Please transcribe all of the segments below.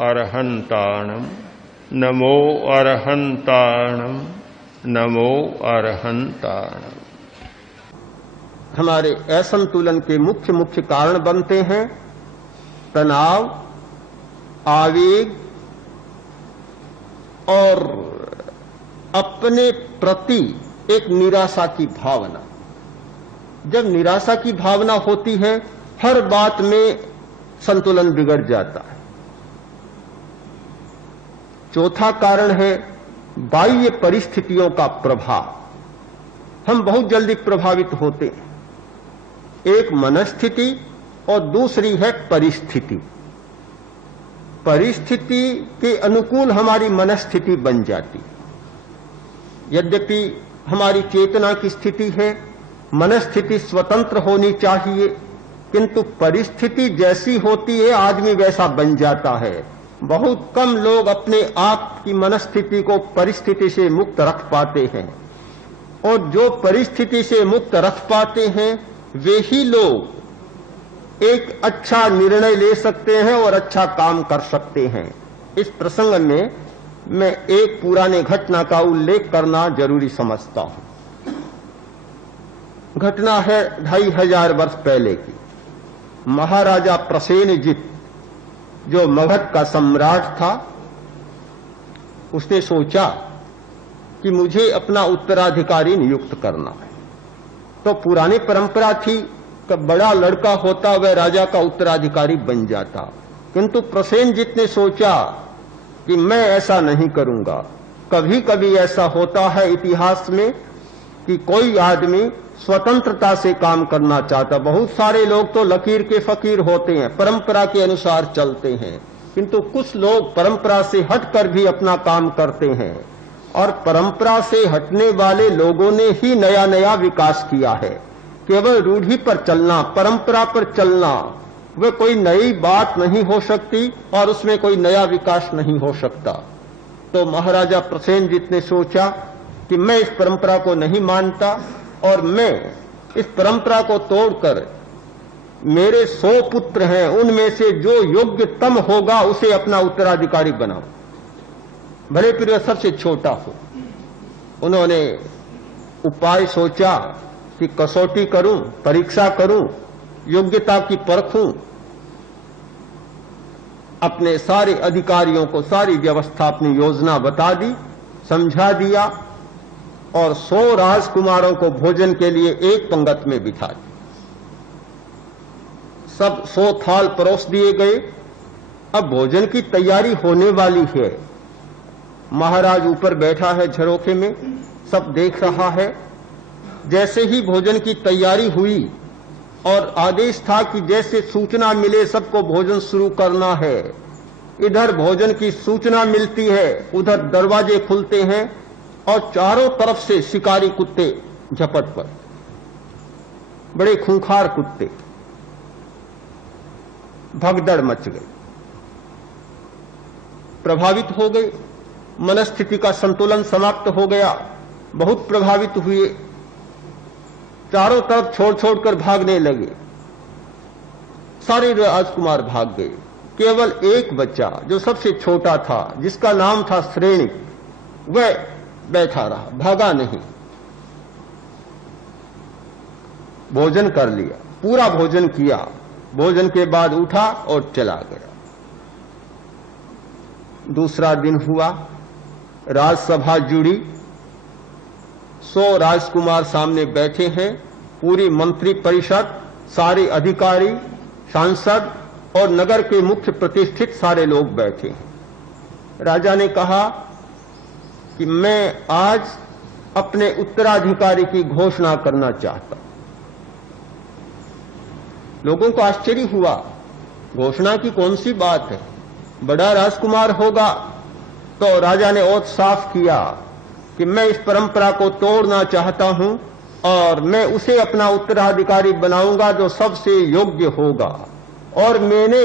अरहन्ताणम् नमो अरहन्ताणम् नमो अरहन्ताणम्। हमारे असंतुलन के मुख्य मुख्य कारण बनते हैं तनाव, आवेग और अपने प्रति एक निराशा की भावना। जब निराशा की भावना होती है, हर बात में संतुलन बिगड़ जाता है। चौथा कारण है बाह्य परिस्थितियों का प्रभाव। हम बहुत जल्दी प्रभावित होते हैं। एक मनस्थिति और दूसरी है परिस्थिति। परिस्थिति के अनुकूल हमारी मनस्थिति बन जाती। यद्यपि हमारी चेतना की स्थिति है, मनस्थिति स्वतंत्र होनी चाहिए, किंतु परिस्थिति जैसी होती है आदमी वैसा बन जाता है। बहुत कम लोग अपने आप की मनस्थिति को परिस्थिति से मुक्त रख पाते हैं, और जो परिस्थिति से मुक्त रख पाते हैं वे ही लोग एक अच्छा निर्णय ले सकते हैं और अच्छा काम कर सकते हैं। इस प्रसंग में मैं एक पुराने घटना का उल्लेख करना जरूरी समझता हूं। घटना है 2500 वर्ष पहले की। महाराजा प्रसेनजित जो मगध का सम्राट था, उसने सोचा कि मुझे अपना उत्तराधिकारी नियुक्त करना है। तो पुरानी परंपरा थी कि बड़ा लड़का होता वह राजा का उत्तराधिकारी बन जाता, किंतु प्रसेनजित ने सोचा कि मैं ऐसा नहीं करूंगा। कभी कभी ऐसा होता है इतिहास में कि कोई आदमी स्वतंत्रता से काम करना चाहता। बहुत सारे लोग तो लकीर के फकीर होते हैं, परंपरा के अनुसार चलते हैं, किंतु कुछ लोग परंपरा से हटकर भी अपना काम करते हैं, और परंपरा से हटने वाले लोगों ने ही नया नया विकास किया है। केवल रूढ़ी पर चलना, परंपरा पर चलना, वह कोई नई बात नहीं हो सकती और उसमें कोई नया विकास नहीं हो सकता। तो महाराजा प्रसेनजित ने सोचा कि मैं इस परंपरा को नहीं मानता और मैं इस परंपरा को तोड़कर मेरे 100 पुत्र हैं, उनमें से जो योग्यतम होगा उसे अपना उत्तराधिकारी बनाऊं, भले फिर वह सबसे छोटा हो। उन्होंने उपाय सोचा कि कसौटी करूं, परीक्षा करूं, योग्यता की परखूं। अपने सारे अधिकारियों को सारी व्यवस्था, अपनी योजना बता दी, समझा दिया, और 100 राजकुमारों को भोजन के लिए एक पंगत में बिठा दिया। सब 100 थाल परोस दिए गए। अब भोजन की तैयारी होने वाली है। महाराज ऊपर बैठा है झरोखे में, सब देख रहा है। जैसे ही भोजन की तैयारी हुई और आदेश था कि जैसे सूचना मिले सबको भोजन शुरू करना है, इधर भोजन की सूचना मिलती है, उधर दरवाजे खुलते हैं और चारों तरफ से शिकारी कुत्ते झपट पर, बड़े खूंखार कुत्ते। भगदड़ मच गई, प्रभावित हो गए, मनस्थिति का संतुलन समाप्त हो गया, बहुत प्रभावित हुए, चारों तरफ छोड़ छोड़कर भागने लगे। सारे राजकुमार भाग गए, केवल एक बच्चा जो सबसे छोटा था, जिसका नाम था श्रेणिक, वह बैठा रहा, भागा नहीं। भोजन कर लिया, पूरा भोजन किया, भोजन के बाद उठा और चला गया। दूसरा दिन हुआ, राजसभा जुड़ी, 100 राजकुमार सामने बैठे हैं, पूरी मंत्री परिषद, सारे अधिकारी, सांसद और नगर के मुख्य प्रतिष्ठित सारे लोग बैठे हैं। राजा ने कहा कि मैं आज अपने उत्तराधिकारी की घोषणा करना चाहता हूं। लोगों को आश्चर्य हुआ, घोषणा की कौन सी बात है, बड़ा राजकुमार होगा। तो राजा ने ओथ साफ किया कि मैं इस परंपरा को तोड़ना चाहता हूं और मैं उसे अपना उत्तराधिकारी बनाऊंगा जो सबसे योग्य होगा, और मैंने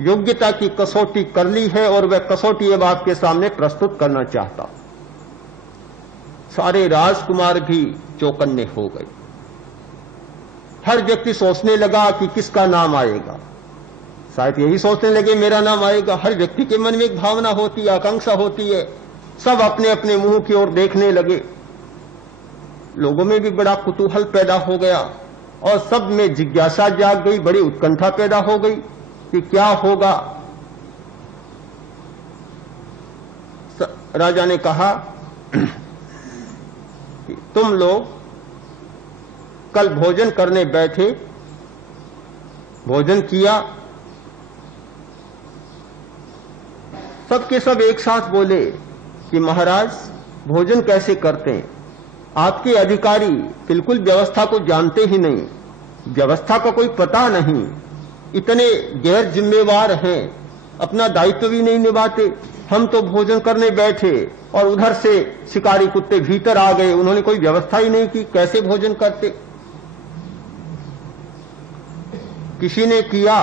योग्यता की कसौटी कर ली है और वह कसौटी अब आपके सामने प्रस्तुत करना चाहता हूं। सारे राजकुमार भी चौकन्ने हो गए। हर व्यक्ति सोचने लगा कि किसका नाम आएगा। शायद यही सोचने लगे मेरा नाम आएगा। हर व्यक्ति के मन में एक भावना होती है, आकांक्षा होती है। सब अपने अपने मुंह की ओर देखने लगे। लोगों में भी बड़ा कुतूहल पैदा हो गया और सब में जिज्ञासा जाग गई, बड़ी उत्कंठा पैदा हो गई कि क्या होगा। राजा ने कहा कि तुम लोग कल भोजन करने बैठे, भोजन किया, सबके सब एक साथ बोले कि महाराज भोजन कैसे करते हैं? आपके अधिकारी बिल्कुल व्यवस्था को जानते ही नहीं, व्यवस्था का कोई पता नहीं, इतने गैर जिम्मेवार हैं, अपना दायित्व भी नहीं निभाते। हम तो भोजन करने बैठे और उधर से शिकारी कुत्ते भीतर आ गए, उन्होंने कोई व्यवस्था ही नहीं की, कैसे भोजन करते? किसी ने किया?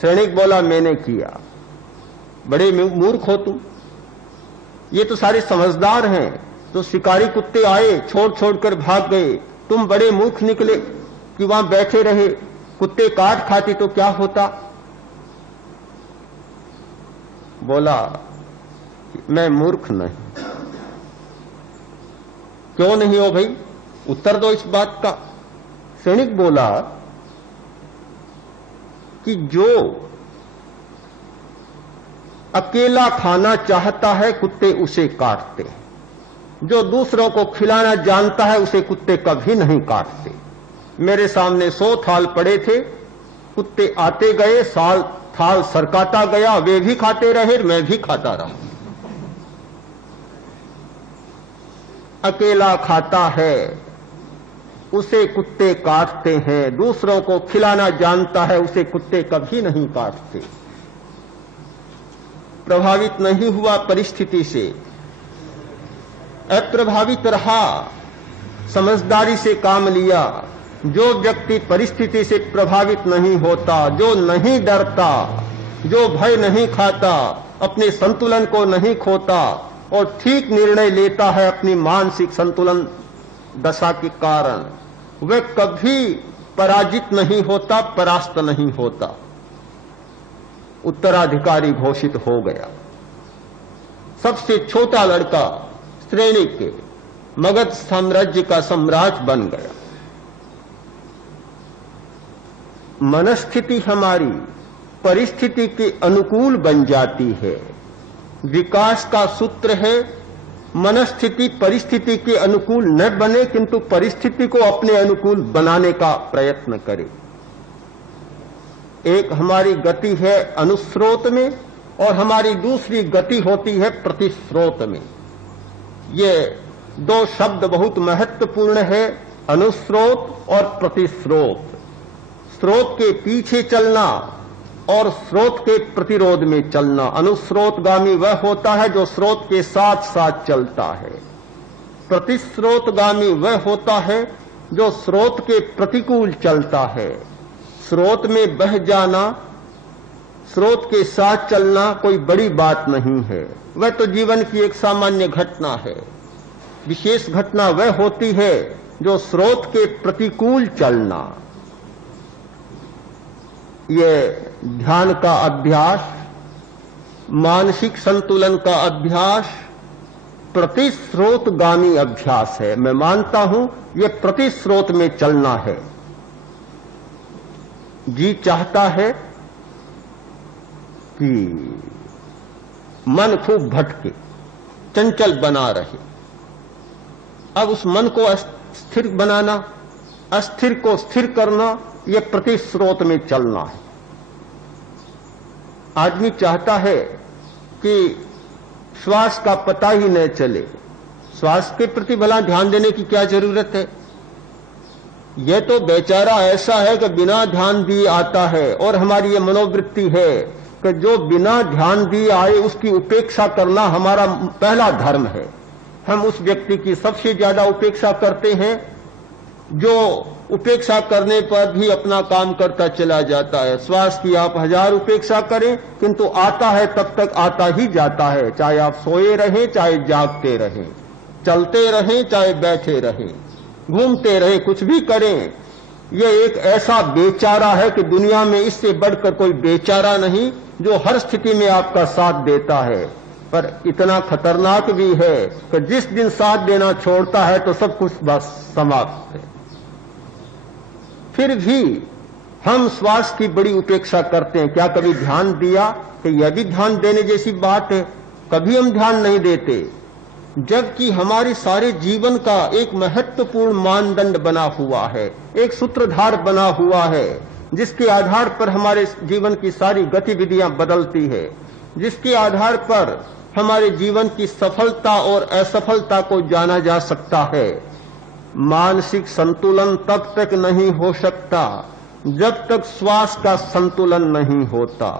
सैनिक बोला मैंने किया। बड़े मूर्ख हो तुम, ये तो सारे समझदार हैं, तो शिकारी कुत्ते आए छोड़ छोड़कर भाग गए, तुम बड़े मूर्ख निकले कि वहां बैठे रहे, कुत्ते काट खाते तो क्या होता? बोला मैं मूर्ख नहीं। क्यों नहीं हो भाई, उत्तर दो इस बात का। सैनिक बोला कि जो अकेला खाना चाहता है कुत्ते उसे काटते, जो दूसरों को खिलाना जानता है उसे कुत्ते कभी नहीं काटते। मेरे सामने 100 थाल पड़े थे, कुत्ते आते गए, थाल सरकाता गया, वे भी खाते रहे, मैं भी खाता रहा। अकेला खाता है उसे कुत्ते काटते हैं, दूसरों को खिलाना जानता है उसे कुत्ते कभी नहीं काटते। प्रभावित नहीं हुआ परिस्थिति से, अप्रभावित रहा, समझदारी से काम लिया। जो व्यक्ति परिस्थिति से प्रभावित नहीं होता, जो नहीं डरता, जो भय नहीं खाता, अपने संतुलन को नहीं खोता और ठीक निर्णय लेता है अपनी मानसिक संतुलन दशा के कारण, वह कभी पराजित नहीं होता, परास्त नहीं होता। उत्तराधिकारी घोषित हो गया। सबसे छोटा लड़का श्रेणी के मगध साम्राज्य का सम्राट बन गया। मनस्थिति हमारी परिस्थिति के अनुकूल बन जाती है। विकास का सूत्र है मनस्थिति परिस्थिति के अनुकूल न बने, किंतु परिस्थिति को अपने अनुकूल बनाने का प्रयत्न करे। एक हमारी गति है अनुस्रोत में और हमारी दूसरी गति होती है प्रतिस्रोत में। ये दो शब्द बहुत महत्वपूर्ण है, अनुस्रोत और प्रतिस्रोत। स्रोत के पीछे चलना और स्रोत के प्रतिरोध में चलना। अनुस्रोतगामी वह होता है जो स्रोत के साथ साथ चलता है। प्रतिस्रोतगामी वह होता है जो स्रोत के प्रतिकूल चलता है। स्रोत में बह जाना, स्रोत के साथ चलना कोई बड़ी बात नहीं है, वह तो जीवन की एक सामान्य घटना है। विशेष घटना वह होती है जो स्रोत के प्रतिकूल चलना। ये ध्यान का अभ्यास, मानसिक संतुलन का अभ्यास प्रतिस्रोतगामी अभ्यास है। मैं मानता हूं ये प्रतिस्रोत में चलना है। जी चाहता है कि मन खूब भटके, चंचल बना रहे। अब उस मन को स्थिर बनाना, अस्थिर को स्थिर करना, यह प्रतिस्रोत में चलना है। आदमी चाहता है कि श्वास का पता ही न चले। श्वास के प्रति भला ध्यान देने की क्या जरूरत है? यह तो बेचारा ऐसा है कि बिना ध्यान दिए आता है, और हमारी ये मनोवृत्ति है कि जो बिना ध्यान दिए आए उसकी उपेक्षा करना हमारा पहला धर्म है। हम उस व्यक्ति की सबसे ज्यादा उपेक्षा करते हैं जो उपेक्षा करने पर भी अपना काम करता चला जाता है। श्वास की आप 1000 उपेक्षा करें, किंतु आता है तब तक आता ही जाता है। चाहे आप सोए रहें, चाहे जागते रहें, चलते रहें, चाहे बैठे रहें, घूमते रहें, कुछ भी करें, ये एक ऐसा बेचारा है कि दुनिया में इससे बढ़कर कोई बेचारा नहीं, जो हर स्थिति में आपका साथ देता है। पर इतना खतरनाक भी है कि जिस दिन साथ देना छोड़ता है तो सब कुछ बस समाप्त है। फिर भी हम श्वास की बड़ी उपेक्षा करते हैं। क्या कभी ध्यान दिया कि यह भी ध्यान देने जैसी बात है? कभी हम ध्यान नहीं देते, जबकि हमारे सारे जीवन का एक महत्वपूर्ण मानदंड बना हुआ है, एक सूत्रधार बना हुआ है, जिसके आधार पर हमारे जीवन की सारी गतिविधियां बदलती है, जिसके आधार पर हमारे जीवन की सफलता और असफलता को जाना जा सकता है। मानसिक संतुलन तब तक नहीं हो सकता जब तक श्वास का संतुलन नहीं होता।